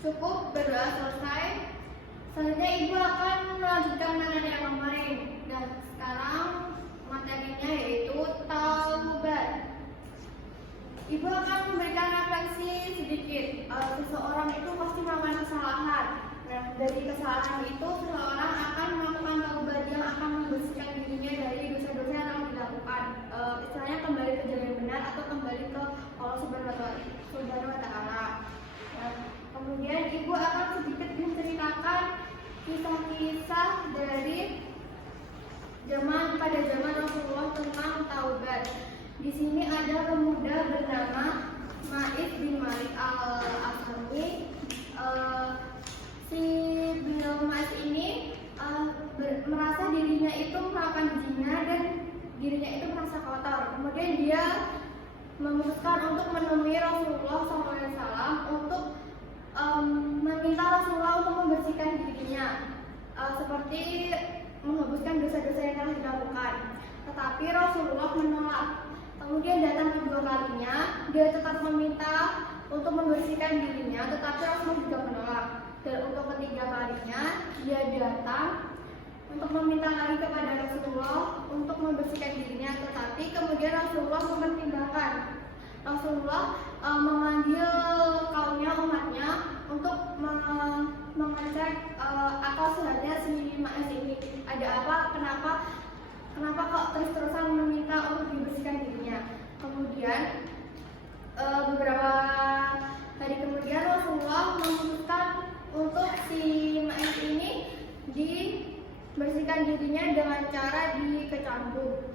Cukup berdoa selesai. Selanjutnya ibu akan melanjutkan materi yang kemarin, dan sekarang materinya yaitu taubat. Ibu akan memberikan refleksi sedikit. Seseorang itu pasti melakukan kesalahan. Nah, dari kesalahan itu seseorang akan melakukan taubat yang akan membersihkan dirinya dari dosa-dosa yang telah dilakukan. Istilahnya kembali ke jalan yang benar atau kembali ke Allah Subhanahu wa Ta'ala. Nah, kemudian ibu akan sedikit menceritakan kisah-kisah dari pada zaman Rasulullah tentang taubat. Di sini ada pemuda bernama Ma'is bin Malik al-Asami. Si beliau Ma'is ini merasa dirinya itu melakukan zina dan dirinya itu merasa kotor. Kemudian dia memutuskan untuk menemui Rasulullah SAW untuk meminta Rasulullah untuk membersihkan dirinya, seperti menghapuskan dosa-dosa yang telah dilakukan. Tetapi Rasulullah menolak. Kemudian datang kedua kalinya, dia tetap meminta untuk membersihkan dirinya, tetapi Rasulullah juga menolak. Dan untuk ketiga kalinya, dia datang untuk meminta lagi kepada Rasulullah untuk membersihkan dirinya, tetapi kemudian Rasulullah mempertimbangkan. Rasulullah memanggil kaumnya, umatnya, untuk mengecek akal sehatnya si Ma'is ini. Ada apa? Kenapa kok terus-terusan meminta untuk dibersihkan dirinya? Kemudian beberapa hari kemudian Rasulullah memutuskan untuk si Ma'is ini dibersihkan dirinya dengan cara dikecambuk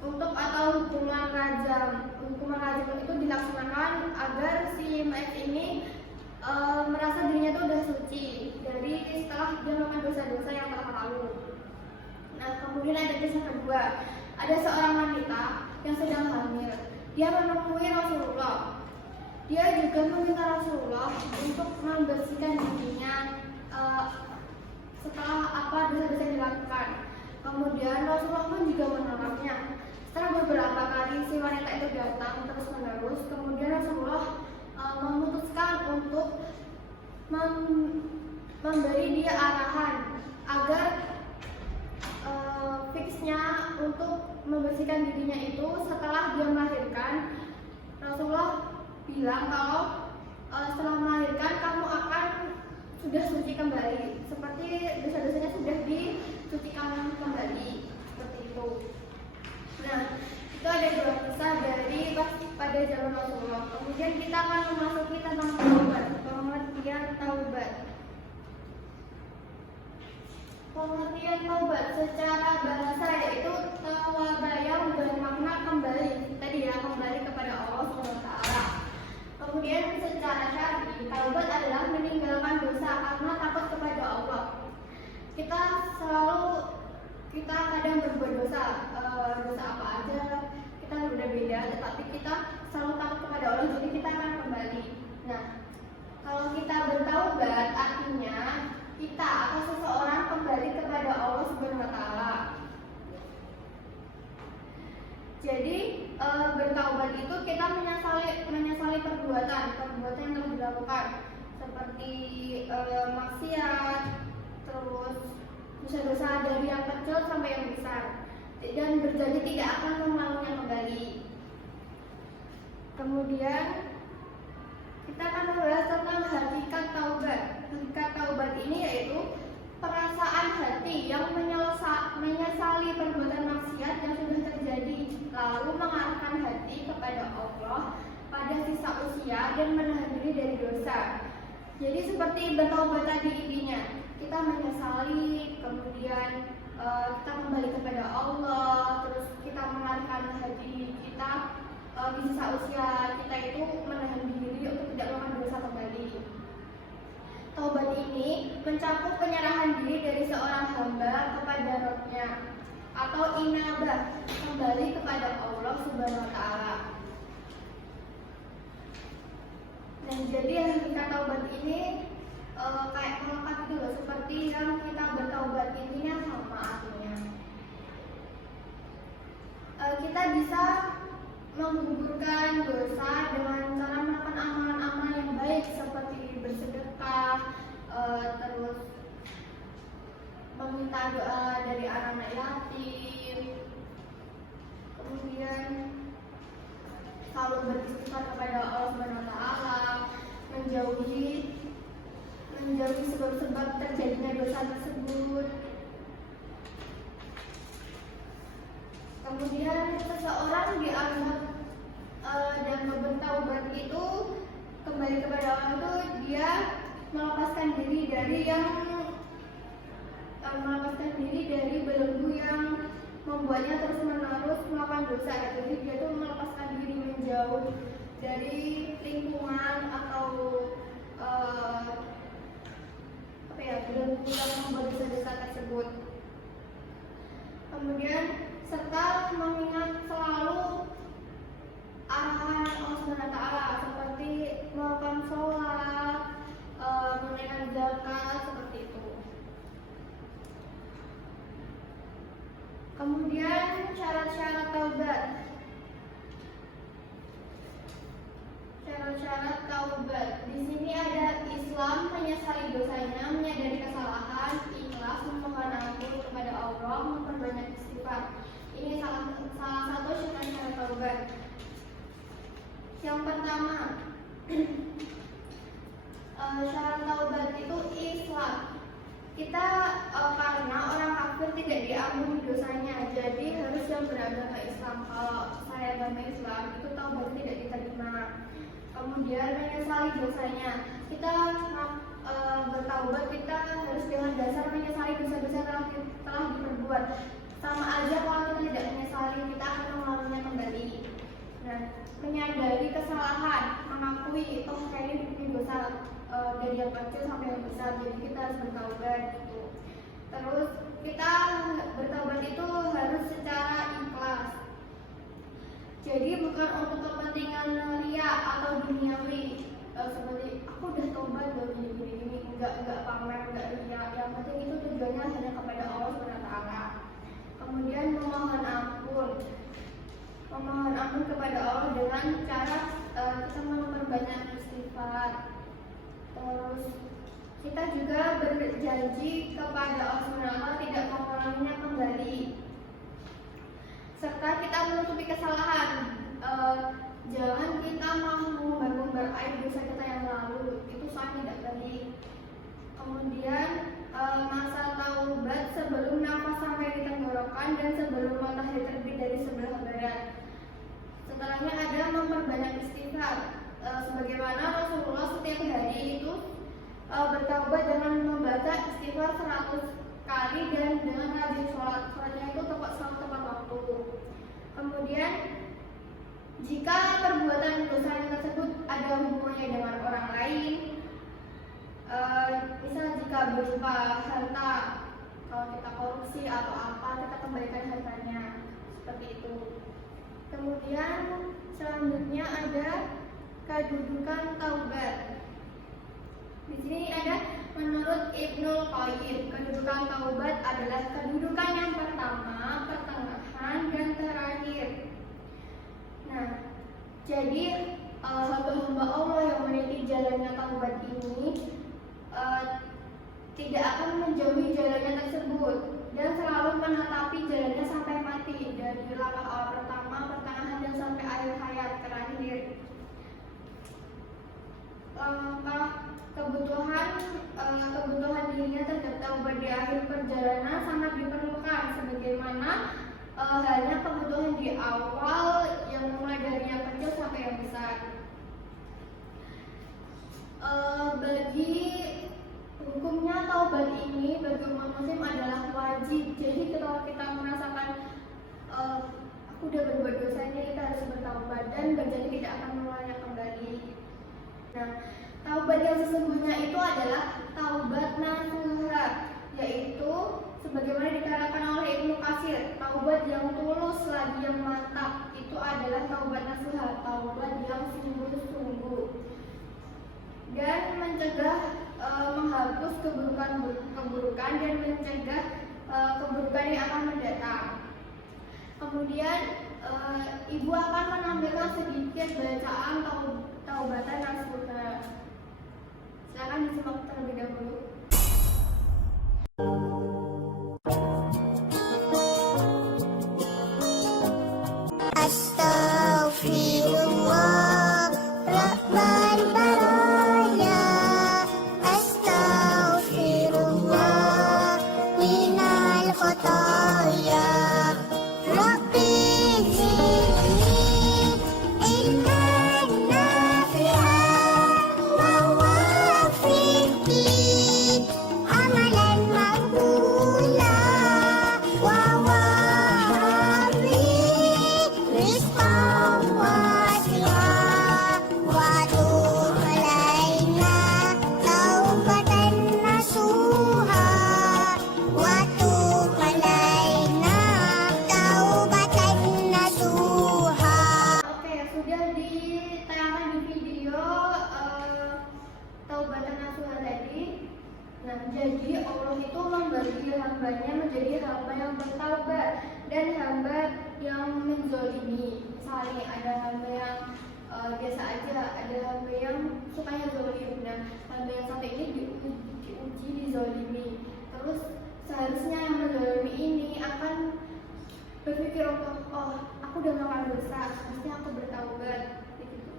atau hukuman rajam. Hukuman rajam itu dilaksanakan agar si Ma'is ini merasa dirinya itu sudah suci dari setelah dia melakukan dosa-dosa yang telah lalu. Nah, kemudian ada kisah kedua. Ada seorang wanita yang sedang hamil. Dia menemui Rasulullah. Dia juga meminta Rasulullah untuk membersihkan dirinya setelah dosa-dosa yang dilakukan. Kemudian Rasulullah pun juga menolaknya. Setelah beberapa kali si wanita itu datang terus-menerus, kemudian Rasulullah memutuskan untuk memberi dia arahan agar fixnya untuk membersihkan dirinya itu setelah dia melahirkan. Rasulullah bilang kalau setelah melahirkan kamu akan sudah suci kembali, seperti dosa-dosanya sudah disucikan kembali, seperti itu. Nah, itu ada dua kisah dari pada zaman Rasulullah. Kemudian kita akan memasuki tentang taubat, pengertian taubat. Pengertian taubat secara bahasa yaitu tawabaya, bermakna kembali. Tadi ya, kembali kepada Allah SWT. Kemudian secara syar'i, taubat adalah meninggalkan dosa karena takut kepada Allah. Kita kadang berbuat dosa apa aja, kita berbeda-beda, tetapi kita selalu takut kepada Allah, jadi kita akan kembali. Nah, kalau kita bertaubat artinya kita atau seseorang kembali kepada Allah Subhanahu wa Ta'ala. Jadi bertaubat itu kita menyesali perbuatan yang telah dilakukan, seperti maksiat, terus dosa-dosa dari yang kecil sampai yang besar, dan berjanji tidak akan mengulanginya kembali. Kemudian kita akan membahas tentang hakikat taubat. Hakikat taubat ini yaitu perasaan hati yang menyesali perbuatan maksiat yang sudah terjadi, lalu mengarahkan hati kepada Allah pada sisa usia dan menahan diri dari dosa. Jadi seperti bertaubat tadi intinya, kita menyesali, kemudian kita kembali kepada Allah, terus kita mengarahkan hati kita di sisa usia kita itu menahan diri untuk tidak melakukan dosa kembali. Taubat ini mencakup penyerahan diri dari seorang hamba kepada Rabb-nya, atau inabah, kembali kepada Allah Subhanahu wa Ta'ala. Dan jadi hakikat taubat ini kayak melekat gitu loh, seperti yang kita bertaubat, intinya sama artinya. Kita bisa menggugurkan dosa dengan cara melakukan amalan-amalan yang baik seperti meminta doa dari anak-anak yatim, kemudian selalu beristighfar kepada Allah Subhanahu wa taala, menjauhi sebab-sebab terjadinya dosa tersebut. Kemudian seseorang dianggap dan bertaubat itu kembali kepada Allah itu dia melepaskan diri dari belenggu yang membuatnya terus-menerus melakukan dosa. Jadi dia tuh melepaskan diri menjauh dari lingkungan atau belenggu yang membuat dosa-dosa tersebut. Kemudian serta mengingat selalu arahan Allah Subhanahu wa taala seperti melakukan sholat, menunaikan zakat seperti itu. Kemudian syarat-syarat taubat. Syarat-syarat taubat. Di sini ada Islam, menyesali dosanya, menyadari kesalahan, ikhlas, memohon ampun kepada Allah, memperbanyak istighfar. Ini salah satu syarat taubat. Yang pertama, syarat taubat itu Islam. Kita karena orang kafir tidak diampuni dosanya, jadi harus yang beragama Islam. Kalau saya agama Islam itu taubat tidak diterima. Kemudian menyesali dosanya. Kita bertaubat kita harus dengan dasar menyesali dosa-dosa telah diperbuat. Sama aja kalau kita tidak menyesali, kita akan mengulanginya kembali. Nah, menyadari kesalahan, mengakui kayaknya bikin dosa dari yang kecil sampai yang besar, jadi kita harus bertaubat gitu. Terus kita bertaubat itu harus secara ikhlas. Jadi bukan untuk kepentingan ria atau duniawi, seperti aku udah taubat loh gini, enggak pamer, enggak ria. Yang penting itu tujuannya hanya kepada Allah Subhanahu wa taala. Kemudian memohon ampun kepada Allah dengan cara kita memperbanyak istighfar. Terus kita juga berjanji kepada Allah Subhanahu wa taala tidak mengulanginya kembali. Serta kita menutupi kesalahan. Jangan kita mau mengumbar aib dosa kita yang lalu, itu sangat tidak baik. Kemudian masa taubat sebelum nafas sampai di tenggorokan dan sebelum matahari terbit dari sebelah barat. Setelahnya ada memperbanyak istighfar. Sebagaimana Rasulullah setiap hari itu bertaubat dengan membaca istighfar 100 kali dan dengan rajin sholatnya itu selalu tepat waktu. Kemudian jika perbuatan dosa tersebut ada hubungannya dengan orang lain, misal jika berupa harta, kalau kita korupsi atau apa, kita kembalikan hartanya, seperti itu. Kemudian selanjutnya ada kedudukan taubat. Di sini ada menurut Ibnul Qayyim, kedudukan taubat adalah kedudukan yang pertama, pertengahan, dan terakhir. Nah, jadi hamba-hamba Allah yang meniti jalannya taubat ini tidak akan menjauhi jalannya tersebut dan selalu menetapi jalannya sampai mati, dari langkah awal pertama, pertengahan, dan sampai akhir hayat terakhir. Kebutuhan dirinya terhadap taubat di akhir perjalanan sangat diperlukan, sebagaimana halnya kebutuhan di awal yang mulai dari yang kecil sampai yang besar. Bagi hukumnya taubat ini bagi umat muslim adalah wajib. Jadi kalau kita merasakan aku udah berbuat dosanya, kita harus bertaubat dan berjanji tidak akan mengulanginya kembali. Nah, taubat yang sesungguhnya itu adalah taubat nasuha, yaitu sebagaimana dikatakan oleh Ibnu Katsir, taubat yang tulus lagi yang mantap itu adalah taubat nasuha, taubat yang sungguh-sungguh dan mencegah menghapus keburukan dan mencegah keburukan yang akan mendatang. Kemudian ibu akan menampilkan sedikit bacaan taubatan nasuha. Silakan disimak terlebih dahulu. hambanya menjadi hamba yang bertaubat dan hamba yang menzolimi. Misalnya ada hamba yang biasa aja, ada hamba yang sukanya zolim. Nah, hamba yang satu ini diuji dizolimi. Terus seharusnya yang menzolimi ini akan berpikir untuk, oh aku udah melakukan dosa, harusnya aku bertaubat. Gitu.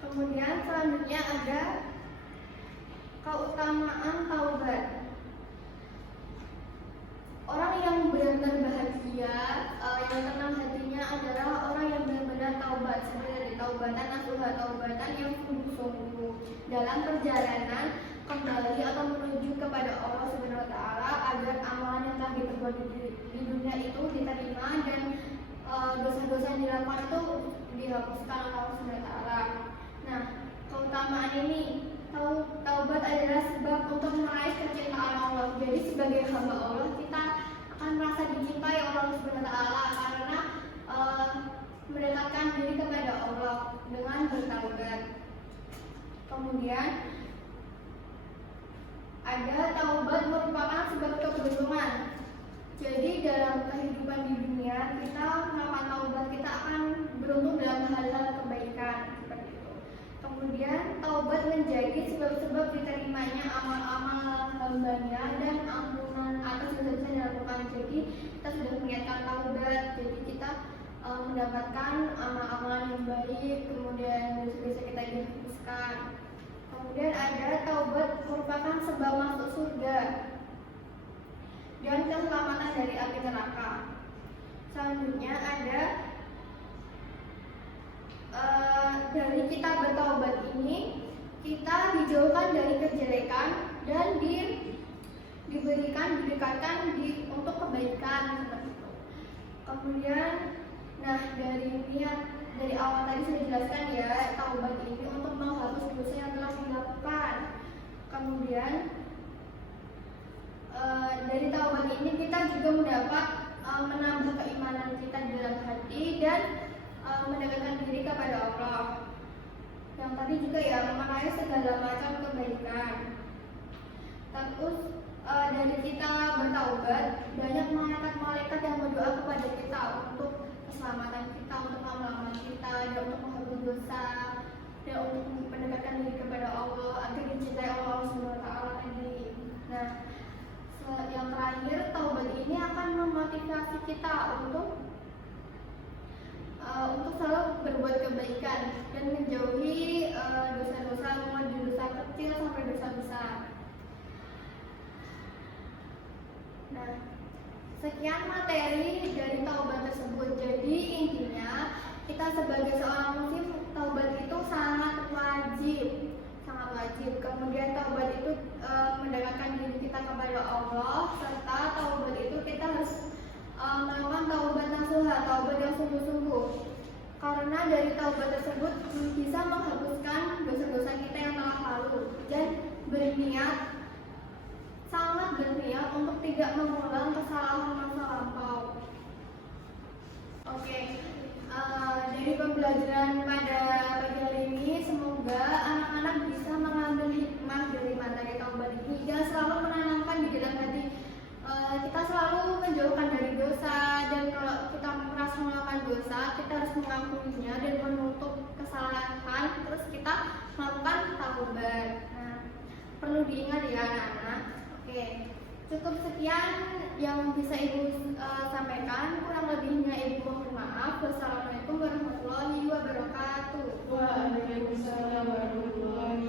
Kemudian selanjutnya ada keutamaan taubat. Orang yang benar-benar bahagia, yang tenang hatinya adalah orang yang benar-benar taubat, sebenarnya taubatan nasuha, taubatan yang sungguh-sungguh dalam perjalanan kembali atau menuju kepada Allah Subhanahu wa taala agar amalan yang telah diperbuat di dunia itu diterima dan dosa-dosa yang dilakukan itu dihapuskan oleh Allah Subhanahu wa taala. Nah, keutamaan ini taubat adalah sebab untuk meraih kecintaan Allah. Jadi sebagai hamba Allah kita akan merasa dicintai oleh Allah Subhanahu wa taala karena mendekatkan diri kepada Allah dengan bertaubat. Kemudian ada taubat merupakan sebab keberuntungan. Jadi dalam kehidupan di dunia kita melakukan taubat kita akan beruntung dalam hal-hal kebaikan seperti itu. Kemudian taubat menjadi sebab-sebab diterimanya amal-amal hambanya dan ampunan atas dosa-dosa yang dilakukan. Jadi kita sudah mengingatkan taubat, jadi kita mendapatkan amal-amalan yang baik, kemudian dosa-dosa kita dihapuskan. Kemudian ada taubat merupakan sebab masuk surga dan keselamatan dari api neraka. Selanjutnya ada dari kita bertaubat ini kita dijauhkan dari kejelekan dan didekatkan untuk kebaikan seperti itu. Kemudian, nah dari awal tadi sudah dijelaskan ya, taubat ini untuk menghapus dosa yang telah dilakukan. Kemudian dari taubat ini kita juga mendapat menambah keimanan kita di dalam hati dan mendekatkan diri kepada Allah. Yang tadi juga ya meraih segala macam kebaikan. Terus dari kita bertaubat banyak malaikat-malaikat yang berdoa kepada kita untuk keselamatan kita, untuk amal-amal kita, dan untuk menghapus dosa, dan untuk mendekatkan diri kepada Allah agar dicintai Allah Subhanahu wa taala tadi. Nah, yang terakhir taubat ini akan memotivasi kita untuk selalu berbuat kebaikan dan menjauhi dosa-dosa, mulai dari dosa kecil sampai dosa besar. Nah, sekian materi dari taubat tersebut. Jadi intinya kita sebagai seorang muslim taubat itu sangat wajib. Kemudian taubat itu mendekatkan diri kita kepada Allah, serta taubat itu kita harus melakukan taubat nasuha, taubat yang sungguh-sungguh. Karena dari taubat tersebut bisa menghapuskan dosa-dosa kita yang telah lalu dan sangat berniat untuk tidak mengulang kesalahan masa lampau. Oke, dari pembelajaran pada pagi hari ini semoga anak-anak bisa mengambil hikmah dari materi taubat ini dan selalu menanamkan di dalam hati kita selalu menjauhkan dari dosa, dan kalau kita merasa melakukan dosa kita harus mengakuinya dan menutup kesalahan, terus kita melakukan taubat. Nah, perlu diingat ya anak-anak. Oke, cukup sekian yang bisa ibu sampaikan, kurang lebihnya ibu mohon maaf. Wassalamualaikum warahmatullahi wabarakatuh. Waalaikumsalam warahmatullahi